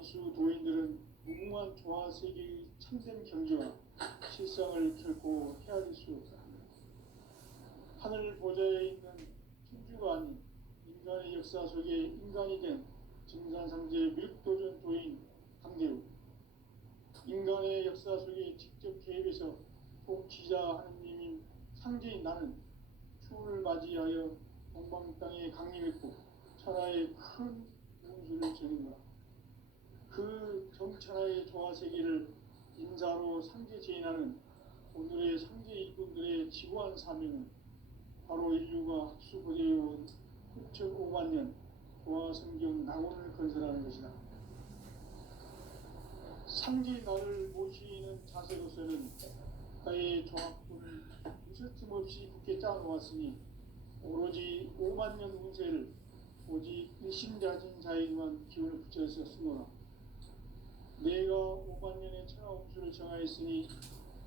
만수 도인들은 무궁한 조화 세계의 참된 경지와 실상을 결코 헤아릴 수 없다. 하늘 보좌에 있는 천주가 아닌 인간의 역사 속에 인간이 된 증산상제 밀도전 도인 강대우, 인간의 역사 속에 직접 개입해서 통치자 하느님인 상제인 나는 추운을 맞이하여 동방 땅에 강림했고 천하의 큰 운수를 전인다. 그 정천하의 조화 세계를 인사로 상제 제인하는 오늘의 상제 일꾼들의 지구한 사명은 바로 인류가 학수고대해온 9.5만 년 조화 성경 낙원을 건설하는 것이다. 상제 나를 모시는 자세로서는 나의 조합군을 무설틈 없이 굳게 짜놓았으니 오로지 5만 년 운세를 오직 일심자진 자에게만 기운을 붙여서 쓰노라. 내가 5만 년의 천하운수를 정하였으니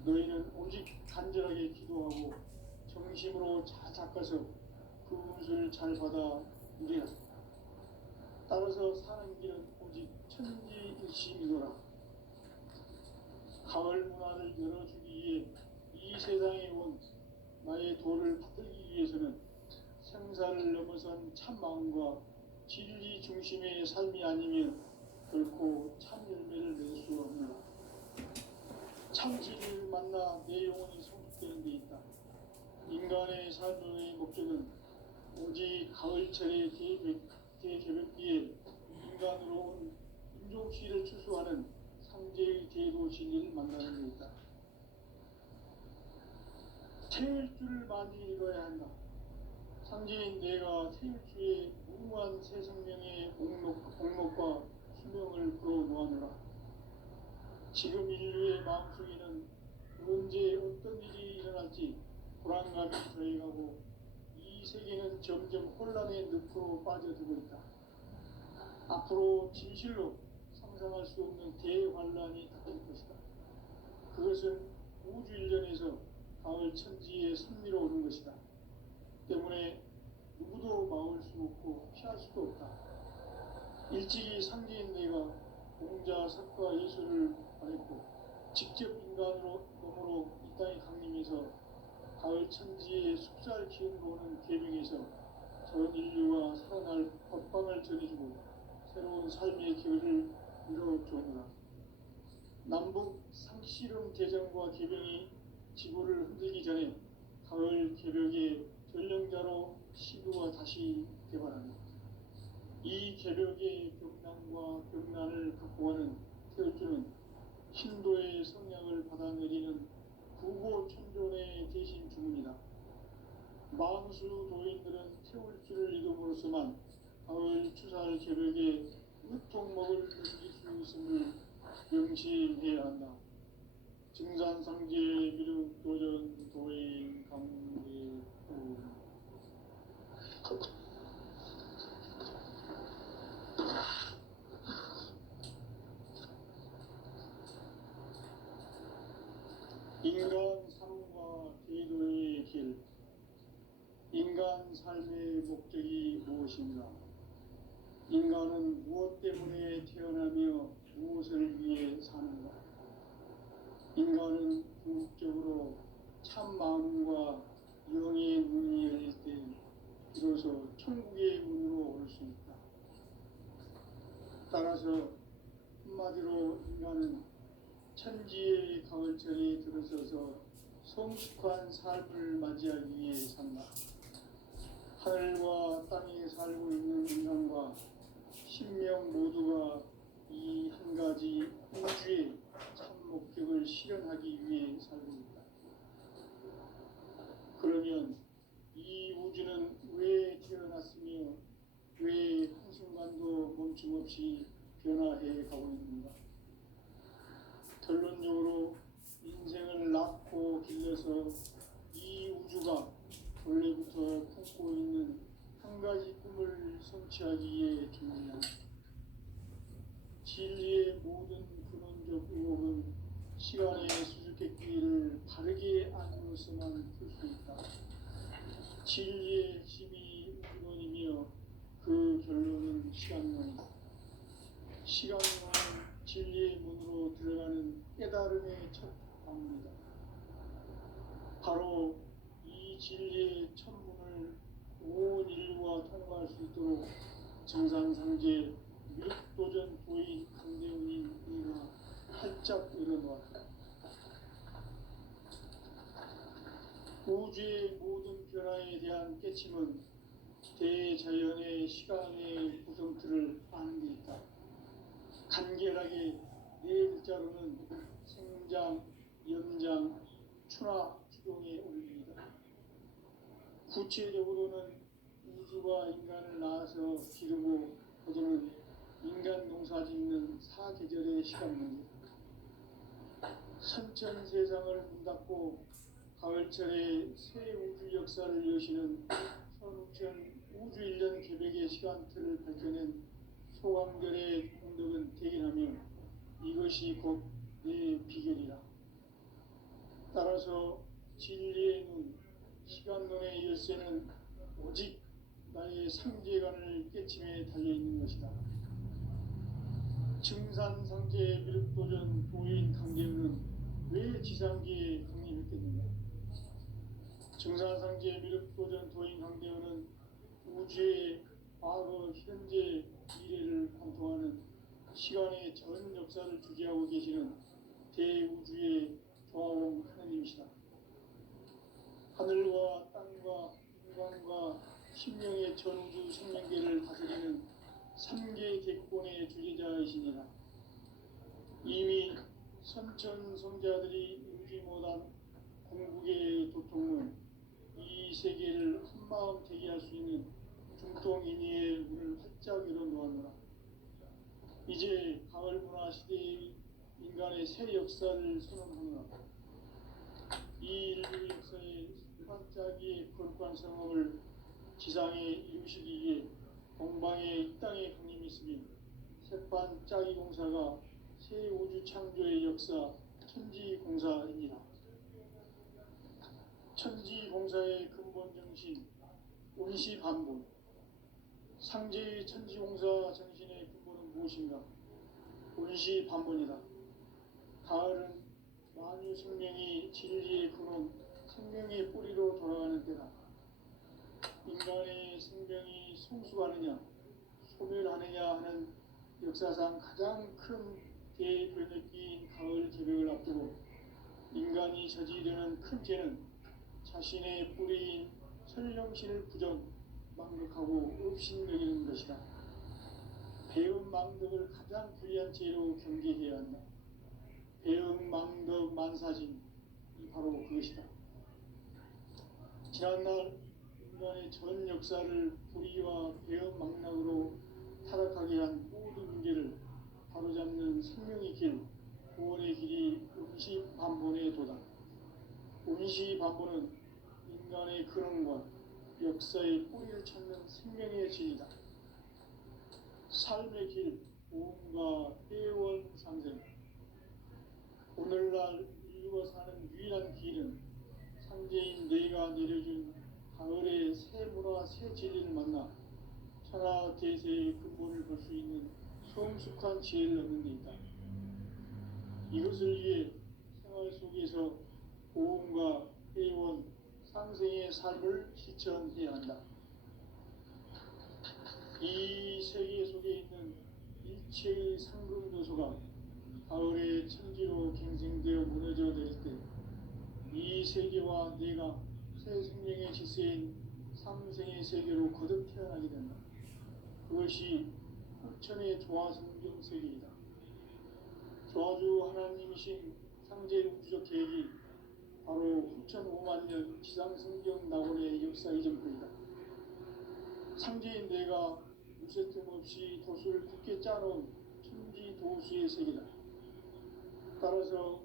너희는 오직 간절하게 기도하고 정심으로 잘 닦아서 그 운수를 잘 받아 누리라. 따라서 사는 길은 오직 천지일심이노라. 가을 문화를 열어주기 위해 이 세상에 온 나의 도를 받들기 위해서는 생사를 넘어선 참 마음과 진리 중심의 삶이 아니면 결코 참 열매를 낼 수 없노라. 참 진리를 만나 내 영혼이 성숙되는 데 있다. 인간의 삶의 목적은 오직 가을철의 대개벽기에 인간으로 온 인종시를 추수하는 상제의 대도 진리를 만나는 데 있다. 태일주를 많이 읽어야 한다. 상제인 내가 태일주의 무궁한 새 생명의 목록과 수명을 풀어놓아노라. 지금 인류의 마음속에는 언제 어떤 일이 일어날지 불안감이 더해가고 이 세계는 점점 혼란의 늪으로 빠져들고 있다. 앞으로 진실로 상상할 수 없는 대환란이 닥칠 것이다. 그것은 우주 일련에서 가을 천지의 섭리로 오는 것이다. 때문에 누구도 막을 수 없고 피할 수도 없다. 일찍이 상제인 내가 공자, 석가, 예술을 말했고 직접 인간으로 몸으로 이 땅에 강림해서 가을 천지의 숲살 기운으로 오는 계명에서 전 인류가 살아날 법방을 전해주고 새로운 삶의 기회를 이뤄주었노라. 남북 상씨름 대전과 계병이 지구를 흔들기 전에 가을 개벽의 전령자로 시도가 다시 개발한다. 이 개벽의 격난과 격난을 극복하는 태울주는 신도의 성량을 받아내리는 구고천존의 대신 주문이다. 만수 도인들은 태울주를 이름으로서만 가을 추살 개벽에 으통먹을 느낄 수 있음을 명시해야 한다. 증산상제 미륵도전 도인 강대우. 인간 삶과 제도의 길. 인간 삶의 목적이 무엇인가? 인간은 무엇 때문에 태어나며 무엇을 위해 사는가? 인간은 궁극적으로 참 마음과 영의 문이 열릴 때 비로소 천국의 문으로 올 수 있다. 따라서 한마디로 인간은 천지의 가을철에 들어서서 성숙한 삶을 맞이하기 위해 산다. 하늘과 땅에 살고 있는 인간과 신명 모두가 이 한 가지 우주의 참 목적을 실현하기 위해 살고 있다. 그러면 이 우주는 왜 태어났으며 왜 한순간도 멈춤없이 변화해 가고 있는가? 결론적으로 인생을 낳고 길러서 이 우주가 원래부터 품고 있는 한 가지 꿈을 성취하기 위해 존재한다. 진리의 모든 근원적 의혹은 시간의 수수께끼를 바르게 안으로서만 풀 수 있다. 진리의 핵심이 근원이며 그 결론은 시간론이다. 시간론을 진리의 문으로 들어가는 깨달음의 첫 방문이다. 바로 이 진리의 첫 문을 온 인류가 통과할 수 있도록 정상상제 미륵도전 도인 강대훈이 이가 활짝 열어놓았다. 우주의 모든 변화에 대한 깨침은 대자연의 시간의 구성틀을 아는 데 있다. 간결하게 네 글자로는 생장, 연장, 추나 추동의 원리이다. 구체적으로는 우주가 인간을 낳아서 기르고 거두는 인간 농사 짓는 사계절의 시간 문제, 선천 세상을 문 닫고 가을철에 새 우주 역사를 여시는 선우천 우주 1년 계백의 시간틀을 밝혀낸 소강결의 공덕은 대견하며 이것이 곧 내 비결이라. 따라서 진리의 눈, 시간론의 열쇠는 오직 나의 상제관을 깨침에 달려있는 것이다. 증산상제 미륵도전 도인 강대훈은 왜 지상계에 강림했겠는가? 증산상제 미륵도전 도인 강대훈은 우주의 과거, 현재, 미래를 관통하는 시간의 전 역사를 주재하고 계시는 대우주의 조화원 하나님이시다. 하늘과 땅과 인간과 신명의 전우주 생명계를 다스리는 3계 객권의 주재자이시니라. 이미 선천성자들이 인지 못한 궁극의 도통은 이 세계를 한마음 대기할 수 있는 중통인의의 문을 활짝 열어놓았노라. 이제 가을 문화 시대의 인간의 새 역사를 선언하노라. 이 인류 역사의 반짝이의 거룩한 성업을 지상에 이루시기 위해 동방의 이 땅에 강림이 있으며 새반짝이 공사가 새 우주 창조의 역사 천지공사입니다. 천지공사의 근본 정신 운시반본, 상제의 천지공사 정신의 근본은 무엇인가? 운시반본이다. 가을은 만유 생명이 진리의 근원, 생명의 뿌리로 돌아가는 때다. 인간의 생명이 성숙하느냐, 소멸하느냐 하는 역사상 가장 큰 대변혁기인 가을 개벽을 앞두고 인간이 저지르는 큰 죄는 자신의 뿌리인 설령신을 부정, 망극하고 업신여기는 것이다. 배음 망덕을 가장 불리한 죄로 경계해야 한다. 배음 망덕 만사진이 바로 그것이다. 지난날 인간의 전 역사를 불의와 배음 망락으로 타락하게 한 모든 문제를 바로잡는 생명의 길, 구원의 길이 운시반본의 도다. 운시반본은 인간의 근원과 역사의 뿌리를 찾는 생명의 진이다. 삶의 길, 오음과 회원상생. 오늘날 인류가 사는 유일한 길은 상제인 내가 내려준 가을의 새 문화, 새 진리를 만나 천하 대세의 근본을 볼 수 있는 성숙한 지혜를 얻는 데 있다. 이것을 위해 생활 속에서 오음과 회원, 상생의 삶을 실천해야 한다. 이 세계 속에 있는 일체의 상금 요소가 가을의 천지로 갱생되어 무너져 내릴 때 이 세계와 내가 새 생명의 질서인 상생의 세계로 거듭 태어나게 된다. 그것이 후천의 조화성경 세계이다. 조화주 하나님이신 상제 우주적 계획이 바로 후천 5만 년 지상성경 낙원의 역사 이전부이다. 상제인 내가 무쇠틈 없이 도수를 굳게 짜놓은 천지 도수의 세계다. 따라서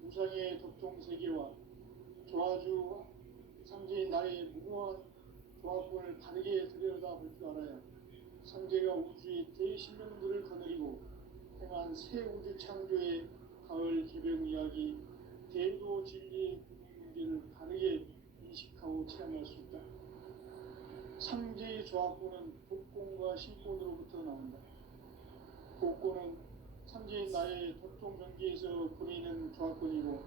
무상의 도통 세계와 조화주 상제인 나의 무궁한 조화권을 바르게 들여다볼 줄 알아야 상제가 우주의 대신령들을 거느리고 행한 새 우주 창조의 가을 개벽 이야기, 대도 진리의 문제를 바르게 인식하고 체험할 수 있다. 상제의 조화권은 복권과 신권으로부터 나온다. 복권은 상제인 나의 도통 경기에서 보내는 조합권이고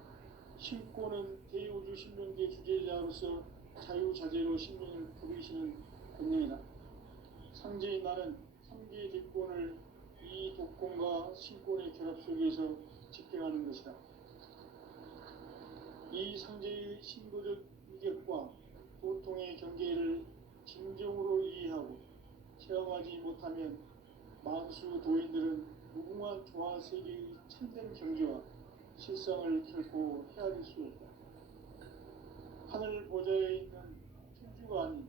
신권은 대우주 신명계 주제자로서 자유자재로 신명을 부르시는 권능이다. 상제인 나는 3개의 대권을 이 독권과 신권의 결합 속에서 집행하는 것이다. 이 상제의 신도적 위격과 도통의 경계를 진정으로 이해하고 체험하지 못하면 만수 도인들은 무궁한 조화세계의 참된 경지와 실상을 결코 헤아릴 수 없다. 하늘 보좌에 있는 천주가 아닌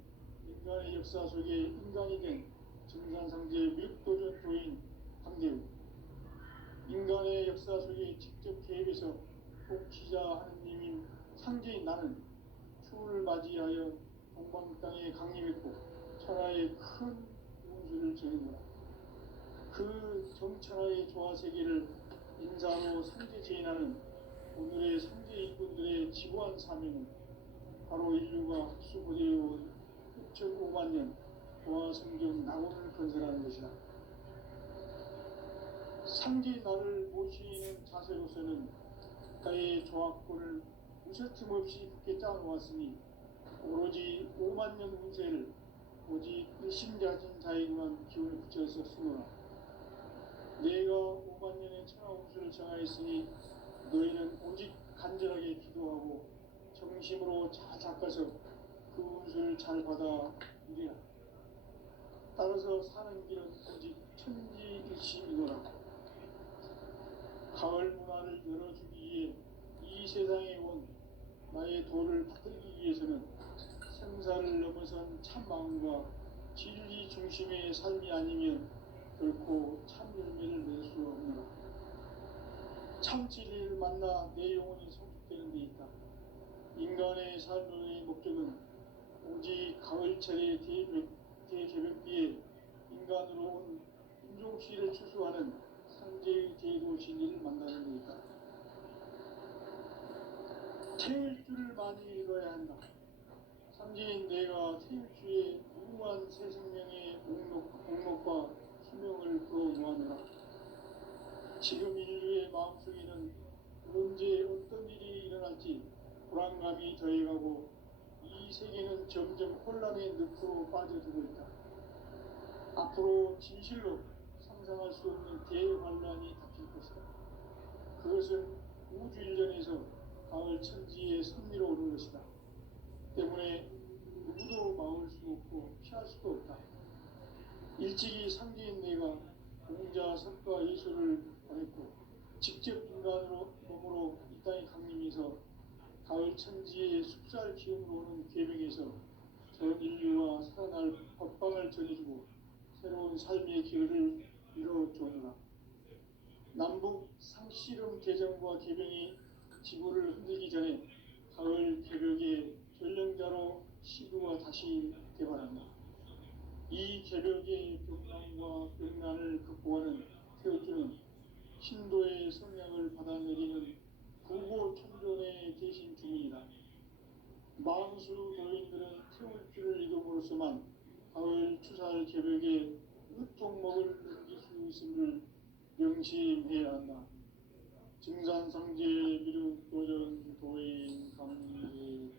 인간의 역사 속에 인간이 된 증산상제 미륵도전 도인 황대우, 인간의 역사 속에 직접 개입해서 통치자 하느님인 상제인 나는 추를 맞이하여 동방 땅에 강림했고 천하의 큰 운수를 전했노라. 그 정천하의 조화세계를 인사로 상제제인하는 오늘의 상제인군들의 지구한 사명은 바로 인류가 흡수보되어 6.5만 년 조화성경 낙원을 건설하는 것이다. 상제인 나를 모시는 자세로서는 국가의 조합권을 무쇠틈 없이 굳게 짜놓았으니 오로지 5만 년 운세를 오직 일심가진 자에게만 기운을 붙여서 쓰노라. 내가 5만 년의 천하운수를 정하였으니 너희는 오직 간절하게 기도하고 정심으로 잘 닦아서 그 운수를 잘 받아 누리라. 따라서 사는 길은 오직 천지일심이노라. 가을 문화를 열어주기 위해 이 세상에 온 나의 도를 받들기 위해서는 생사를 넘어선 참 마음과 진리 중심의 삶이 아니면 결코 참 열매를 낼 수 없노라. 참 진리를 만나 내 영혼이 성숙되는 데 있다. 인간의 삶의 목적은 오직 가을철의 대개벽비에 인간으로 온 인종시를 추수하는 상제의 대도 진리를 만나는 데 있다. 태일주를 많이 읽어야 한다. 상제인 내가 태일주의 무궁한 새 생명의 목록과 수명을 풀어놓았노라. 지금 인류의 마음속에는 언제 어떤 일이 일어날지 불안감이 더해가고 이 세계는 점점 혼란의 늪으로 빠져들고 있다. 앞으로 진실로 상상할 수 없는 대환란이 닥칠 것이다. 그것은 우주 일전에서 가을 천지의 섭리로 오는 것이다. 때문에 누구도 막을 수 없고 피할 수도 없다. 일찍이 상제인 내가 공자, 석가, 예수를 보냈고 직접 인간으로 몸으로 이 땅에 강림해서 가을 천지의 숲살 기운으로 오는 계명에서 전 인류와 살아날 법방을 전해주고 새로운 삶의 기회를 이뤄주노라. 남북 상씨름 개정과 개병이 지구를 흔들기 전에 가을 개벽의 전령자로 시구가 다시 개발한다. 이 개벽의 병난과 병난을 극복하는 태울주는 신도의 성량을 받아내리는 부고천존의 대신 주문이다. 만수 도인들은 태울주를 이름으로서만 가을 추살 개벽의 으통목을 넘길 수 있음을 명심해야 한다. 증산상제 미륵 도전 도인 강례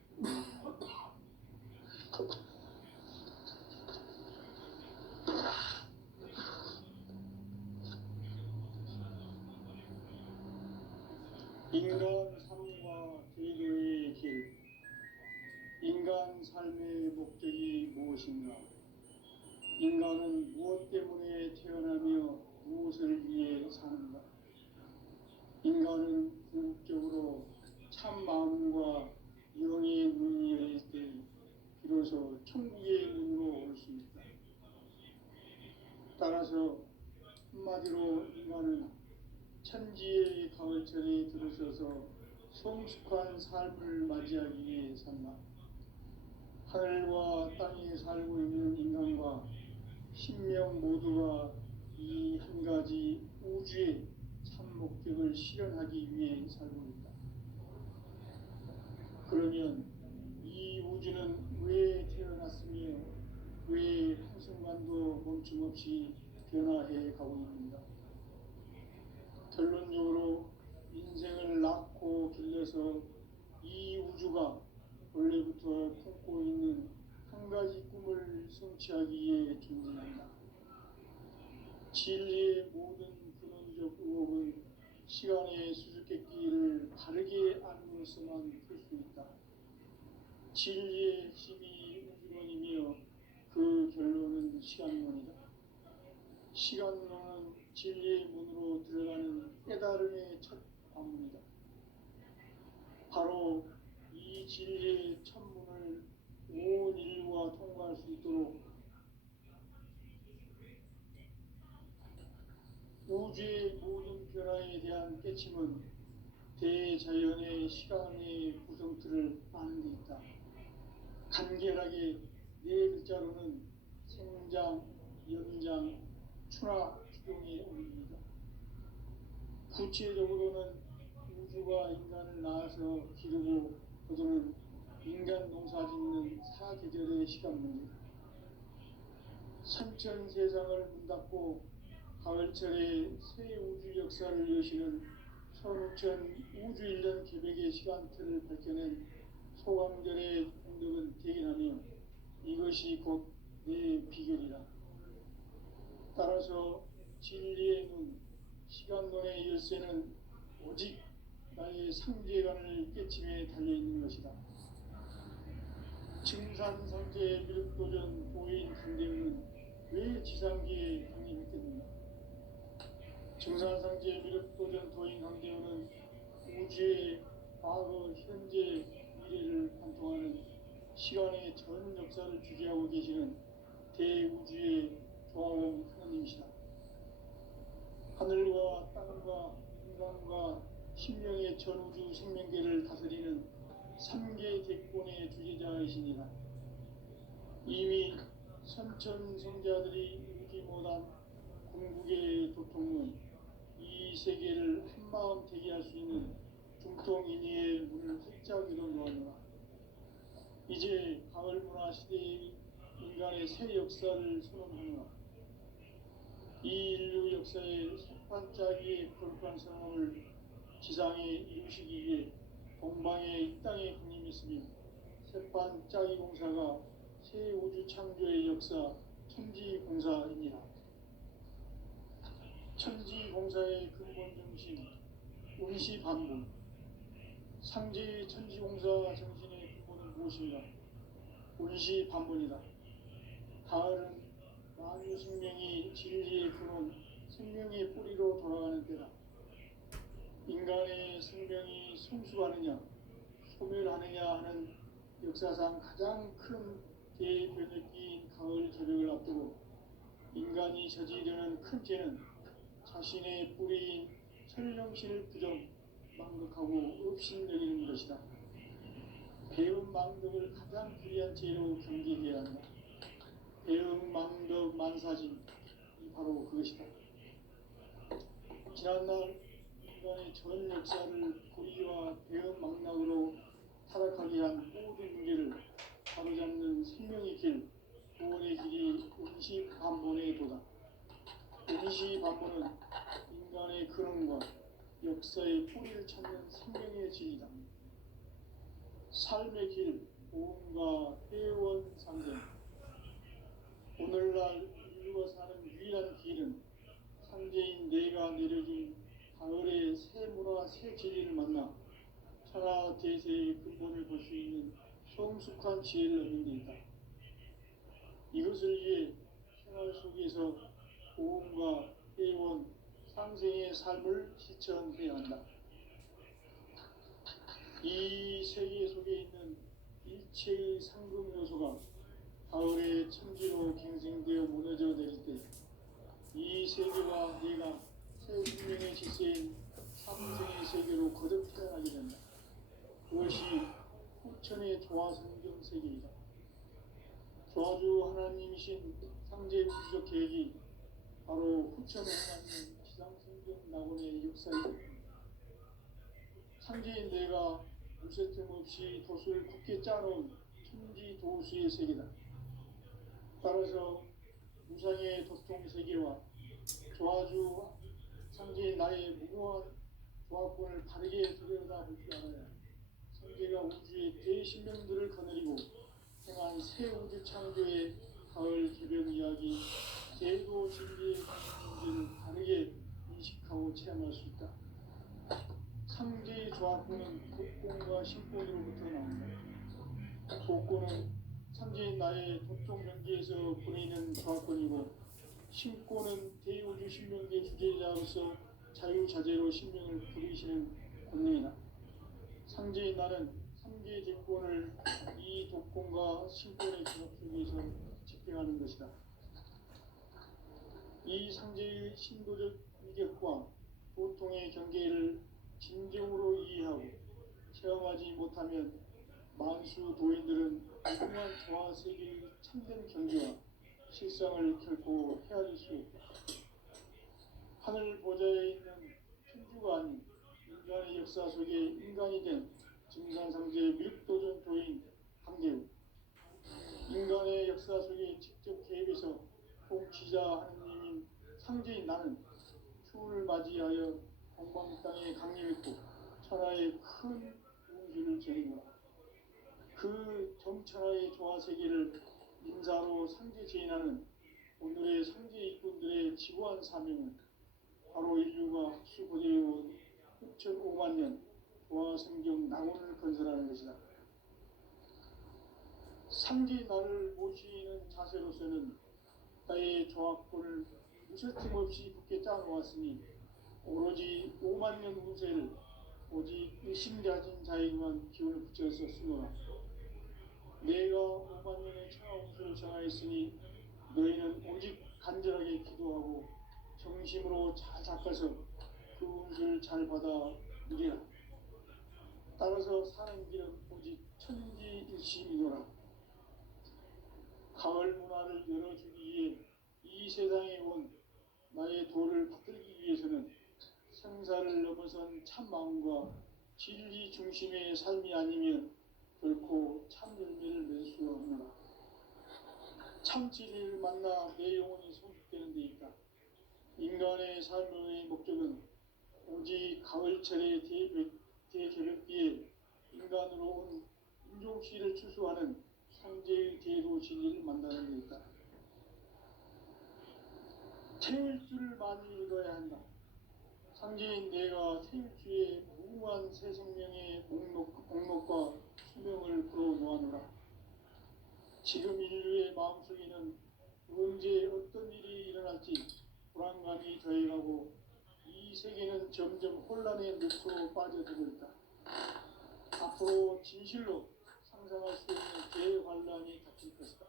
인간 삶과 제도의 길. 인간 삶의 목적이 무엇인가? 인간은 무엇 때문에 태어나며 무엇을 위해 사는가? 인간은 궁극적으로 참 마음과 영의 눈이 열릴 때 비로소 천국의 문으로 올 수 있다. 따라서 한마디로 인간은 천지의 가을철에 들어서서 성숙한 삶을 맞이하기 위해 산다. 하늘과 땅에 살고 있는 인간과 신명 모두가 이 한 가지 우주의 참 목적을 실현하기 위해 살고 있다. 그러면 이 우주는 왜 태어났으며 왜 한순간도 멈춤없이 변화해 가고 있는가? 결론적으로 인생을 낳고 길러서 이 우주가 원래부터 품고 있는 한 가지 꿈을 성취하기 위해 존재한다. 진리의 모든 근원적 의혹은 시간의 수수께끼를 바르게 알므로서만 풀 수 있다. 진리의 핵심이 우주론이며 그 결론은 시간론이다. 시간론은 진리의 문으로 들어가는 깨달음의 첫 관문이다. 바로 이 진리의 천문을 온 인류가 통과할 수 있도록 우주의 모든 변화에 대한 깨침은 대자연의 시간의 구성틀을 아는 데 있다. 간결하게 네 글자로는 생장, 연장, 추나 추동의 원리입니다. 구체적으로는 우주가 인간을 낳아서 기르고 거두는 인간 농사 짓는 사계절의 시간 문제다. 선천 세상을 문닫고 가을철에 새 우주 역사를 여시는 선우천 우주 1년 계획의 시간틀을 밝혀낸 소강절의 공덕은 대견하며 이것이 곧 내 비결이다. 따라서 진리의 눈, 시간론의 열쇠는 오직 나의 상제관을 깨침에 달려있는 것이다. 증산상제 미륵도전 도인 강대우는 왜 지상기에 강림했겠는가? 증산상제 미륵도전 도인 강대우는 우주의 과거, 현재, 미래를 관통하는 시간의 전 역사를 주재하고 계시는 대우주의 조화원 하나님이시다. 하늘과 땅과 인간과 신명의 전우주 생명계를 다스리는 3개 객본의 주제자이시니라. 이미 선천성자들이 이루지 못한 궁극의 도통은 이 세계를 한마음 되게 할 수 있는 중통인의의 문을 활짝 열어놓았노라. 이제 가을 문화 시대의 인간의 새 역사를 선언하노라. 이 인류 역사의 첫 반짝이의 거룩한 성함을 지상에 이루시기 위해 동방에 이 땅에 강림했으며 새반짝이 공사가 새 우주 창조의 역사 천지공사입니다. 천지공사의 근본 정신 운시반본. 상제의 천지공사 정신의 근본은 무엇인가? 운시반본이다. 가을은 만유 생명이 진리의 근원, 생명의 뿌리로 돌아가는 때다. 인간의 생명이 성숙하느냐, 소멸하느냐 하는 역사상 가장 큰 대변혁기인 가을 개벽을 앞두고 인간이 저지르는 큰 죄는 자신의 뿌리인 설령신을 부정, 망덕하고 업신여기는 것이다. 배움 망덕을 가장 불의한 죄로 경계해야 한다. 배움 망덕 만사진, 바로 그것이다. 지난날 인간의 전 역사를 고리와 배움 망락으로 타락하게 한 모든 문제를 바로잡는 생명의 길, 구원의 길이 운시반본의 도다. 운시반본은 인간의 근원과 역사의 뿌리를 찾는 생명의 진이다. 삶의 길, 보험과 회원 상생. 오늘날 인류가 사는 유일한 길은 상제인 내가 내려준 가을의 새 문화, 새 진리를 만나 천하 대세의 근본을 볼 수 있는 성숙한 지혜를 얻는 데 있다. 이것을 위해 생활 속에서 보험과 회원, 상생의 삶을 실천해야 한다. 이 세계 속에 있는 일체의 상금 요소가 가을의 천지로 갱생되어 무너져 내릴 때 이 세계와 내가 새 생명의 질서인 삼생의 세계로 거듭 태어나게 된다. 그것이 후천의 조화성경 세계이다. 조화주 하나님이신 상제 우주적 계획이 바로 후천의 하나님 지상성경 낙원의 역사이다. 상제인 내가 무쇠틈 없이 돛을 굳게 짜놓은 천지도수의 세계다. 따라서 무상의 도통 세계와 조화주 상제인 나의 무고한 조합권을 바르게 들여다볼 줄 알아야 성제가 우주의 대신명들을 거느리고 행한 새 우주 창조의 가을 개변 이야기, 제도 진리의 문제를 바르게 인식하고 체험할 수 있다. 상제의 조합권은 독권과 신권으로부터 나온다. 독권은 상제인 나의 독종 명기에서 보내는 조합권이고, 신권은 대우주 신명계 주제자로서 자유자재로 신명을 부리시는 권능이다. 상제인 나는 삼계 대권을 이 독권과 신권의 결합 속에서 집행하는 것이다. 이 상제의 신도적 위격과 보통의 경계를 진정으로 이해하고 체험하지 못하면 만수 도인들은 무궁한 조화 세계의 참된 경계와 실상을 결코 헤아릴 수 없다. 하늘 보좌에 있는 천주가 아닌 인간의 역사 속에 인간이 된 증산상제 미륵도전 도인 한계우, 인간의 역사 속에 직접 개입해서 통치자 하느님인 상제인 나는 추운을 맞이하여 동방 땅에 강림했고 천하의 큰 우주를 전이노라. 그 정천하의 조화세계를 인사로 상제 제인하는 오늘의 상제 일꾼들의 지고한 사명은 바로 인류가 학수고대해온 6,500만 년 조화성경 낙원을 건설하는 것이다. 상제 나를 모시는 자세로서는 나의 조합권을 무쇠틈 없이 굳게 짜놓았으니 오로지 5만 년 운세를 오직 의심가진 자에게만 기운을 붙여서 쓰노라. 내가 5만 년의 천하 운세를 정하였으니 너희는 오직 간절하게 기도하고 정심으로 잘 닦아서 그 운세를 잘 받아 누리라. 따라서 사는 길은 오직 천지일심이노라. 가을 문화를 열어주기 위해 이 세상에 온 나의 도를 받들기 위해서는 생사를 넘어선 참 마음과 진리 중심의 삶이 아니면 결코 참 열매를 맺을 수 없노라. 참 진리를 만나 내 영혼이 성숙되는 데 있다. 인간의 삶의 목적은 오직 가을철의 대개벽비에 인간으로 온 인종씨를 추수하는 상제의 대도 진리를 만나는 데 있다. 태울 줄을 많이 읽어야 한다. 상제인 내가 태울주의 무궁한 새 생명의 목록과 수명을 풀어놓아노라. 지금 인류의 마음속에는 언제 어떤 일이 일어날지 불안감이 더해가고 이 세계는 점점 혼란의 늪으로 빠져들고 있다. 앞으로 진실로 상상할 수 없는 대환란이 닥칠 것이다.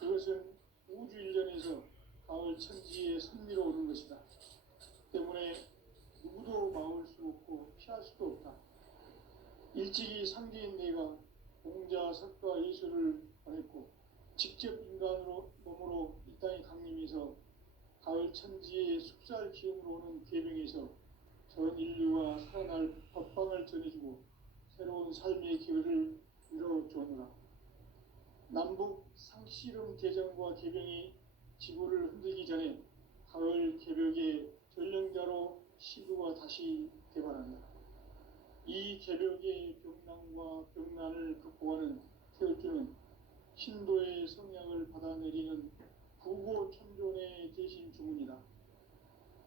그것은 우주 일련에서 가을 천지의 섭리로 오는 것이다. 때문에 누구도 막을 수 없고 피할 수도 없다. 일찍이 상제인 내가 공자, 석가, 예수를 보냈고 직접 인간으로 몸으로 이 땅에 강림해서 가을 천지의 숙살 기운으로 오는 계명에서 전 인류가 살아날 법방을 전해주고 새로운 삶의 기회를 이뤄주었노라. 남북 상씨름 대전과 개병이 지구를 흔들기 전에 가을 개벽의 전령자로 시구가 다시 개발한다. 이 개벽의 병난과 병난을 극복하는 태울주는 신도의 성향을 받아내리는 부고천존의 대신 주문이다.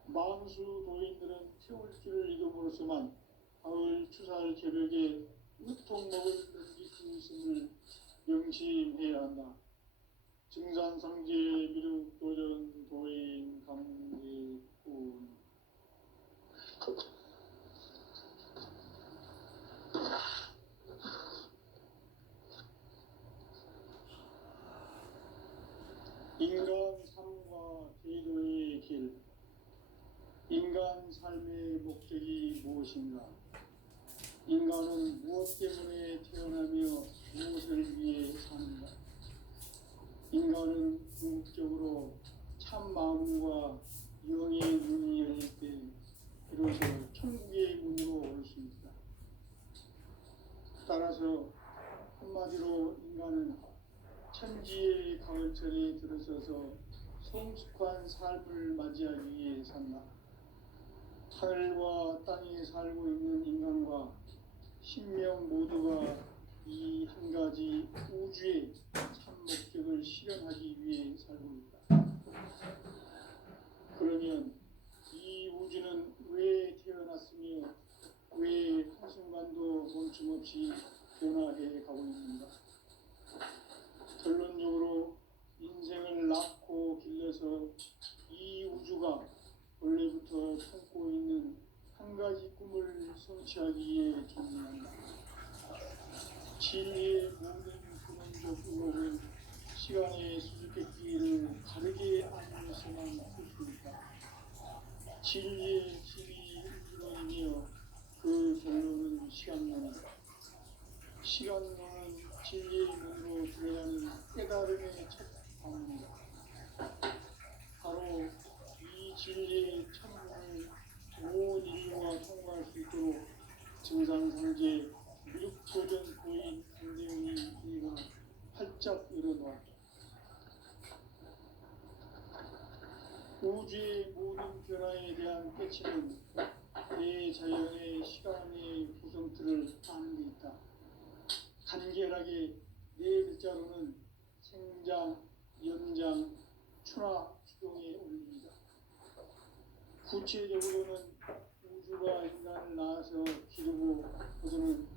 만수 도인들은 태울주를 이름으로서만 가을 추살 개벽에 으통 먹을 넘길 수 있음을 명심해야 한다. 증산상제 미륵도전 도인 강제군. 인간 삶과 제도의 길. 인간 삶의 목적이 무엇인가? 인간은 무엇 때문에 태어나며 무엇을 위해 사는가? 인간은 궁극적으로 참 마음과 영의 문이 열릴 때 비로소 천국의 문으로 올 수 있다. 따라서 한마디로 인간은 천지의 가을철에 들어서서 성숙한 삶을 맞이하기 위해 산다. 하늘과 땅에 살고 있는 인간과 신명 모두가 이 한 가지 우주의 참 목적을 실현하기 위해 살고 있다. 그러면 이 우주는 왜 태어났으며 왜 한순간도 멈춤없이 변화해 가고 있는가? 결론적으로 인생을 낳고 길러서 이 우주가 원래부터 품고 있는 한 가지 꿈을 성취하기 위해 존재한다. 진리의 모든 근원적 의혹은 시간의 수수께끼를 다르게 알면서만 풀 수 있다. 진리의 진이 이론이며 그 결론은 시간론이다. 시간론은 진리의 문으로 들어가는 깨달음의 첫 방문이다. 바로 이 진리의 천문을 온 인류가 통과할 수 있도록 증산상제 미륵도전 고인 강대훈이 이가 활짝 열어놓았다. 우주의 모든 변화에 대한 깨치는 대자연의 시간의 구성틀을 아는 데 있다. 간결하게 네 글자로는 생장, 연장, 추나 추동에 올립니다. 구체적으로는 우주가 인간을 낳아서 기르고 거두는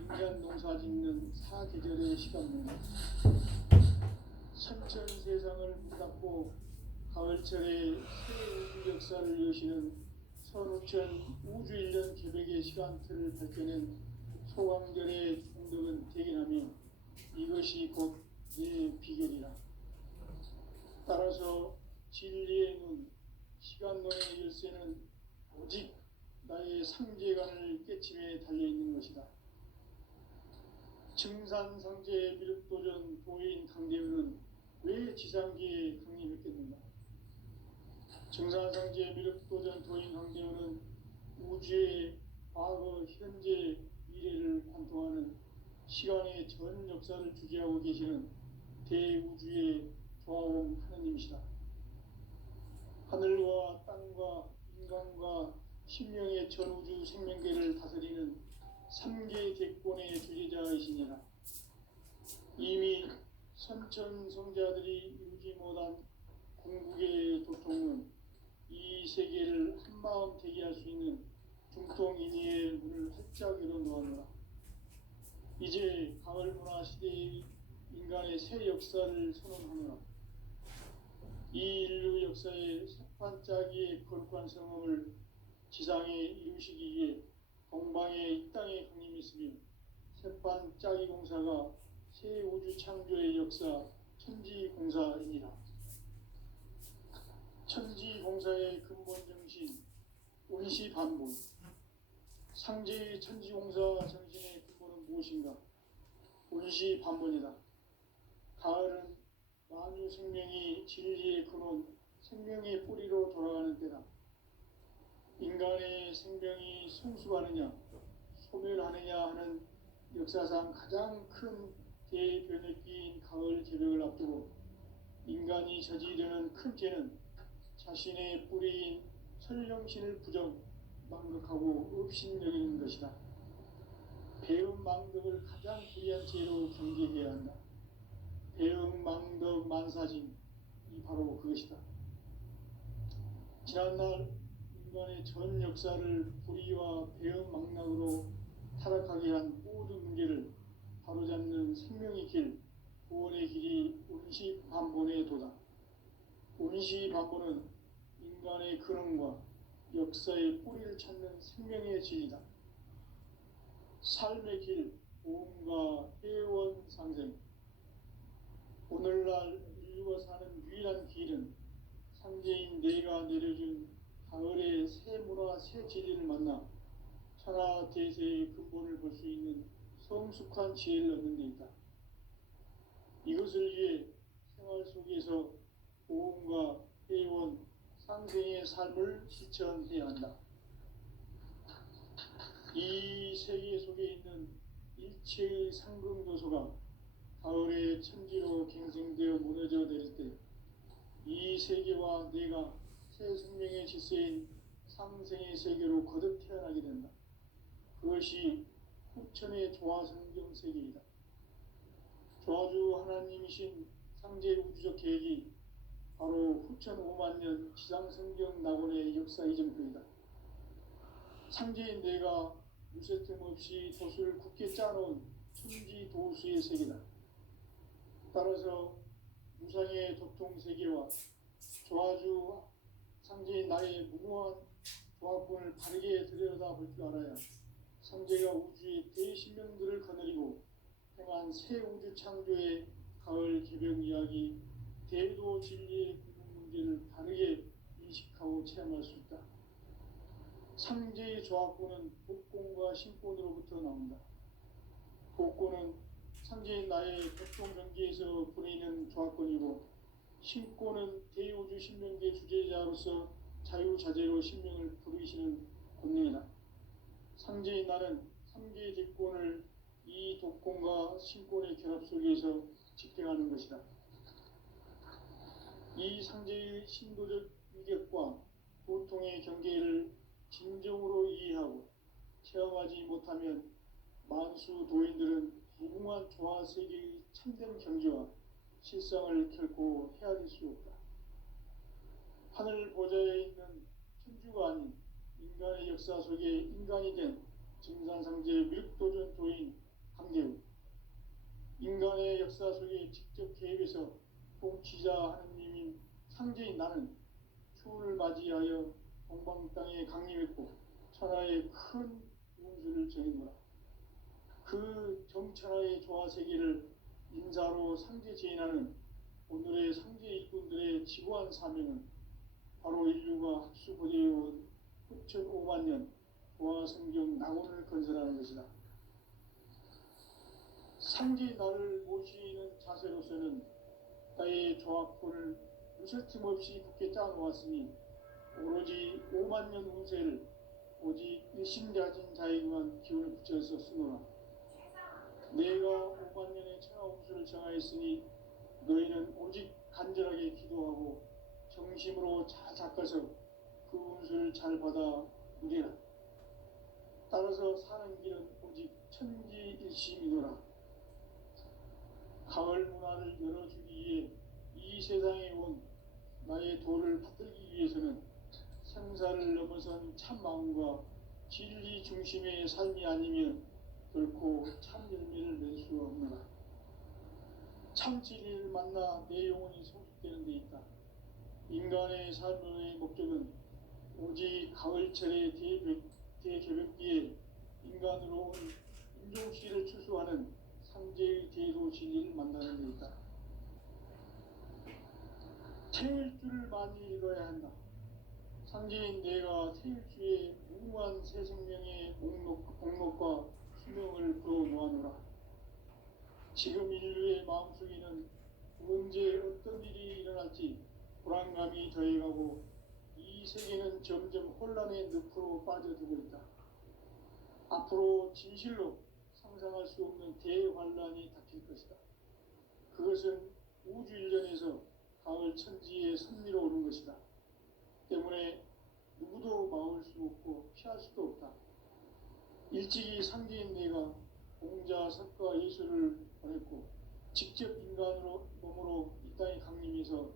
인간 농사 짓는 사계절의 시간입니다. 선천 세상을 닫고 가을철에 새 우주 역사를 여시는 선우천 우주 1년 계획의 시간틀을 밝혀낸 소강절의 총독은 대견하며 이것이 곧 내 비결이라. 따라서 진리의 눈, 시간론의 열쇠는 오직 나의 상제관을 깨침에 달려있는 것이다. 증산상제 미륵도전 도인 강대훈은 왜 지상기에 강림했겠는가? 증산상제 미륵도전 도인 강대훈은 우주의 과거, 현재, 미래를 관통하는 시간의 전 역사를 주재하고 계시는 대우주의 조화원 하느님이시다. 하늘과 땅과 인간과 신명의 전우주 생명계를 다스리는 3개 객본의 주제자이시니라. 이미 선천성자들이 이루지 못한 궁극의 도통은 이 세계를 한마음 되게 할 수 있는 중통인의의 문을 활짝 열어놓았노라. 이제 가을 문화 시대의 인간의 새 역사를 선언하노라. 이 인류 역사의 색반짜기의 거룩한 성험을 지상에 이루시기 위해 동방의 이 땅에 강림했으며 색반짜기 공사가 새 우주 창조의 역사 천지공사이니라. 천지공사의 근본 정신 운시반본. 상제의 천지공사 정신의 근본은 무엇인가? 운시반본이다. 가을은 만유 생명이 진리의 근원, 생명의 뿌리로 돌아가는 때다. 인간의 생명이 성숙하느냐, 소멸하느냐 하는 역사상 가장 큰 대변혁기인 가을 개벽을 앞두고 인간이 저지르는 큰 죄는 자신의 뿌리인 설령신을 부정, 망극하고 업신여기는 것이다. 배음 망덕을 가장 불의한 죄로 경계해야 한다. 배음 망덕 만사진, 이 바로 그것이다. 지난날 인간의 전 역사를 불의와 배음 망락으로 타락하게 한 모든 문제를 바로잡는 생명의 길, 구원의 길이 운시반본의 도다. 운시반본은 인간의 근원과 역사의 뿌리를 찾는 생명의 진이다. 삶의 길, 보험과 회원 상생. 오늘날 인류가 사는 유일한 길은 상제인 내가 내려준 가을의 새 문화, 새 진리를 만나 천하 대세의 근본을 볼 수 있는 성숙한 지혜를 얻는 데 있다. 이것을 위해 생활 속에서 보험과 회원, 상생의 삶을 실천해야 한다. 이 세계 속에 있는 일체의 상금도소가 가을의 천지로 갱생되어 무너져 내릴 때 이 세계와 내가 새 생명의 질서인 상생의 세계로 거듭 태어나게 된다. 그것이 후천의 조화성경 세계이다. 조화주 하나님이신 상제 우주적 계획이 바로 후천 5만 년 지상성경 낙원의 역사 이전표이다. 상제인 내가 무쇠틈 없이 돛을 굳게 짜놓은 천지 도수의 세계다. 따라서 무상의 도통 세계와 조화주 상제인 나의 무궁한 조화권을 바르게 들여다볼 줄 알아야 상제가 우주의 대신명들을 거느리고 행한 새 우주 창조의 가을 개벽 이야기, 대도 진리의 궁극 문제를 바르게 인식하고 체험할 수 있다. 상제의 조화권은 복권과 신권으로부터 나온다. 복권은 상제인 나의 보통 경계에서 부리는 조화권이고, 신권은 대우주 신명계 주제자로서 자유자재로 신명을 부르시는 권능이다. 상제인 나는 3개의 대권을 이 독권과 신권의 결합 속에서 집행하는 것이다. 이 상제의 신도적 위격과 보통의 경계를 진정으로 이해하고 체험하지 못하면 만수 도인들은 무궁한 조화 세계의 참된 경지와 실상을 결코 헤아릴 수 없다. 하늘 보좌에 있는 천주가 아닌 인간의 역사 속에 인간이 된 증산상제 미륵도전 도인 강대우, 인간의 역사 속에 직접 개입해서 통치자 하느님인 상제인 나는 추운을 맞이하여 동방 땅에 강림했고 천하의 큰 운수를 정해노라. 그 정천하의 조화 세계를 인사로 상제 제인하는 오늘의 상제 일꾼들의 지구한 사명은 바로 인류가 합수고대해온 후천 5만 년 조화 성경 낙원을 건설하는 것이다. 상제 나를 모시는 자세로서는 나의 조화권을 무쇠틈 없이 굳게 짜놓았으니 오로지 5만 년 운세를 오직 일심가진 자에게만 기운을 붙여서 쓰노라. 내가 5만 년의 천하 운수를 정하였으니 너희는 오직 간절하게 기도하고 정심으로 잘 닦아서 그 운수를 잘 받아 누리라. 따라서 사는 길은 오직 천지일심이노라. 가을 문화를 열어주기 위해 이 세상에 온 나의 도를 받들기 위해서는 생사를 넘어선 참 마음과 진리 중심의 삶이 아니면 결코 참 열매를 맺을 수 없노라. 참 진리를 만나 내 영혼이 성숙되는 데 있다. 인간의 삶의 목적은 오직 가을철의 대개벽기에 인간으로 온 인종씨를 추수하는 상제의 대도 진리를 만나는 데 있다. 태일주를 많이 읽어야 한다. 상제인 내가 태일주의 무궁한 새 생명의 목록과 수명을 불어모아노라. 지금 인류의 마음속에는 언제 어떤 일이 일어날지 불안감이 더해가고 이 세계는 점점 혼란의 늪으로 빠져들고 있다. 앞으로 진실로 상상할 수 없는 대환란이 닥칠 것이다. 그것은 우주 일련에서 가을 천지의 섭리로 오는 것이다. 때문에 누구도 막을 수 없고 피할 수도 없다. 일찍이 상제인 내가 공자, 석가, 예수를 보냈고 직접 인간으로 몸으로 이 땅에 강림해서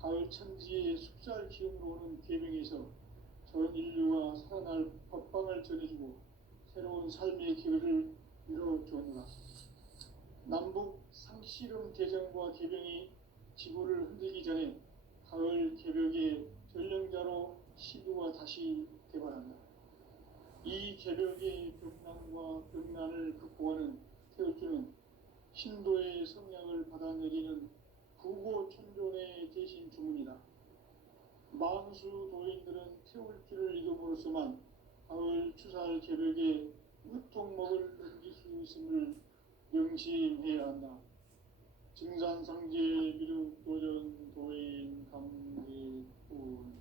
가을 천지의 숙살 기운으로 오는 계명에서 전 인류가 살아날 법방을 전해주고 새로운 삶의 기회를 열어주었노라. 남북 상씨름 대전과 개병이 지구를 흔들기 전에 가을 개벽의 전령자로 시부가 다시 개발한다. 이 개벽의 벽난과 벽난을 극복하는 태울주는 신도의 성량을 받아내리는 부고천존의 대신 주문이다. 만수 도인들은 태울주를 이름으로서만 가을 추살 개벽에 으통먹을 넘길 수 있음을 명심해야 한다. 증산상제 미륵도전 도인 강대군.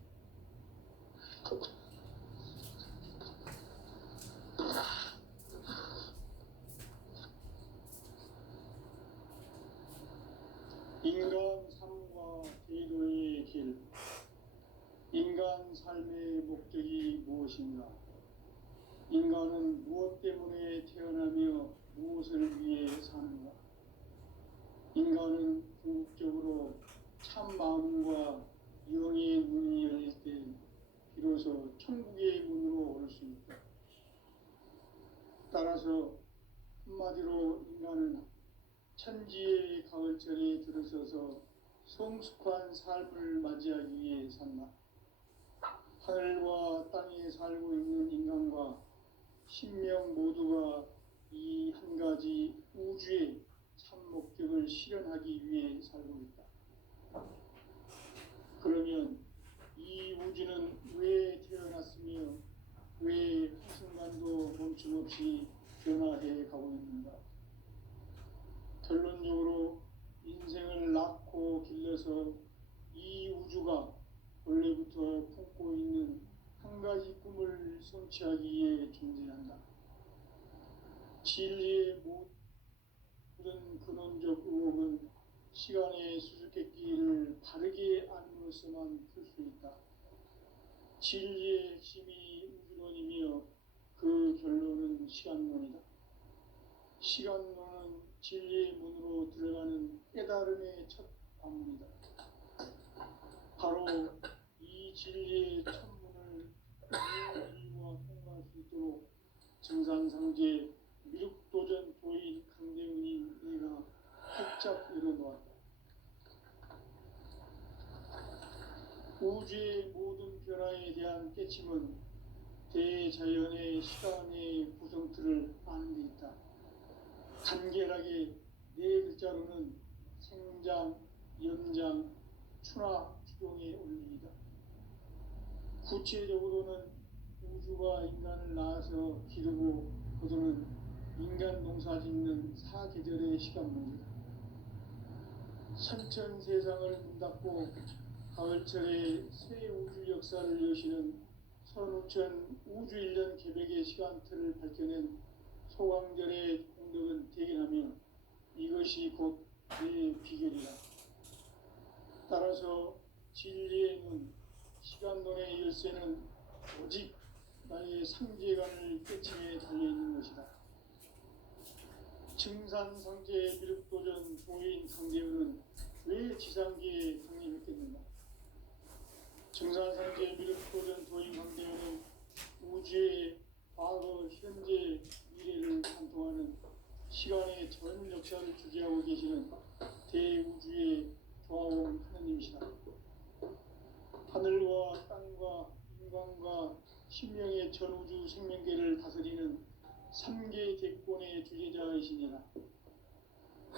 인간 삶과 제도의 길. 인간 삶의 목적이 무엇인가? 인간은 무엇 때문에 태어나며 무엇을 위해 사는가? 인간은 궁극적으로 참 마음과 영의 문이 열릴 때 비로소 천국의 문으로 올 수 있다. 따라서 한마디로 인간은 천지의 가을철에 들어서서 성숙한 삶을 맞이하기 위해 산다. 하늘과 땅에 살고 있는 인간과 신명 모두가 이 한 가지 우주의 참 목적을 실현하기 위해 살고 있다. 그러면 이 우주는 왜 태어났으며 왜 한순간도 멈춤없이 변화해 가고 있는가? 결론적으로 인생을 낳고 길러서 이 우주가 원래부터 품고 있는 한 가지 꿈을 성취하기 위해 존재한다. 진리의 모든 근원적 의혹은 시간의 수수께끼를 바르게 알므로서만 풀 수 있다. 진리의 핵심이 우주론이며 그 결론은 시간론이다. 시간론은 진리의 문으로 들어가는 깨달음의 첫 방문이다. 바로 이 진리의 천문을 이유와 통과할 수 있도록 증산상제 미륵도전 도인 강대훈이 내가 활짝 열어놓았다. 우주의 모든 변화에 대한 깨침은 대자연의 시간의 구성틀을 아는 데 있다. 간결하게 네 글자로는 생장, 연장, 추나 추동의 원리이다. 구체적으로는 우주가 인간을 낳아서 기르고 거두는 인간 농사 짓는 사계절의 시간 문제다. 선천 세상을 문닫고 가을철에 새 우주 역사를 여시는 선우천 우주 1년 개백의 시간틀을 밝혀낸 소강절의 공덕은 대견하며 이것이 곧 내 비결이다. 따라서 진리의 눈, 시간론의 열쇠는 오직 나의 상제관을 깨침에 달려있는 것이다. 증산상제 미륵도전 도인 강대훈은 왜 지상계에 강림했겠는가? 증산상제 미륵도전 도인 강대훈은 우주의 과거, 현재, 미래를 관통하는 시간의 전 역사를 주재하고 계시는 대우주의 조화원 하느님이시다. 하늘과 땅과 인간과 신명의 전우주 생명계를 다스리는 3개 대권의 주제자이시니라.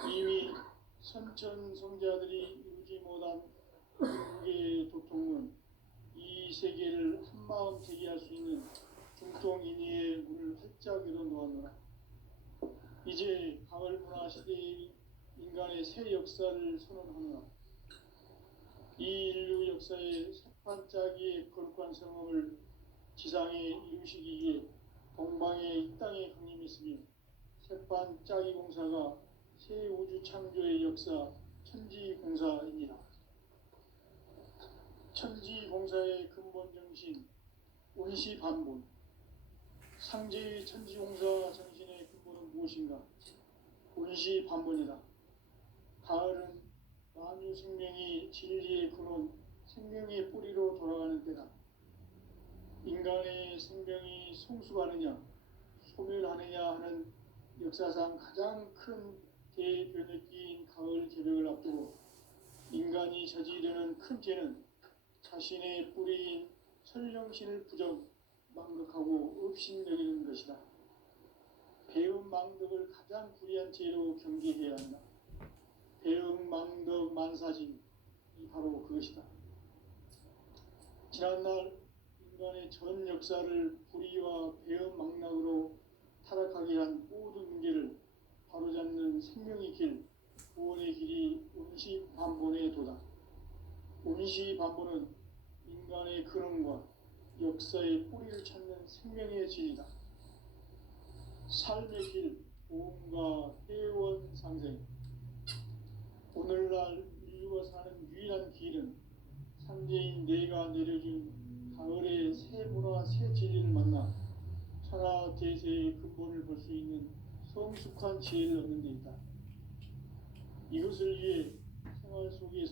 이미 선천성자들이 이루지 못한 궁극의 도통은 이 세계를 한마음 제기할 수 있는 중통인의의 문을 활짝 열어놓았노라. 이제 가을 문화 시대의 인간의 새 역사를 선언하노라. 이 인류 역사의 새반짝이의 거룩한 성험을 지상에 이루시기 위해 동방의 이 땅에 강림했으며 새반짝이 공사가 새 우주 창조의 역사 천지공사입니다. 천지공사의 근본 정신 원시반본, 상제의 천지공사 정신의 근본은 무엇인가? 원시반본이다. 가을은 만유 생명이 진리의 근원, 생명의 뿌리로 돌아가는 때다. 인간의 생명이 성숙하느냐, 소멸하느냐 하는 역사상 가장 큰 대변혁기인 가을 개벽을 앞두고 인간이 저지르는 큰 죄는 자신의 뿌리인 설령신을 망각하고 업신여기는 것이다. 배은망덕을 가장 불의한 죄로 경계해야 한다. 배은망덕 만사진이 바로 그것이다. 지난날 인간의 전 역사를 불의와 배은망락으로 타락하게 한 모든 문제를 바로잡는 생명의 길, 구원의 길이 원시반본의 도다. 원시반본은 인간의 근원과 역사의 뿌리를 찾는 생명의 질이다. 삶의 길, 보험과 회원 상생. 오늘날 인류가 사는 유일한 길은 삼재인 내가 내려준 가을에 새 문화, 새 진리를 만나 천하 대세의 근본을 볼 수 있는 성숙한 지혜를 얻는 데 있다. 이것을 위해 생활 속에서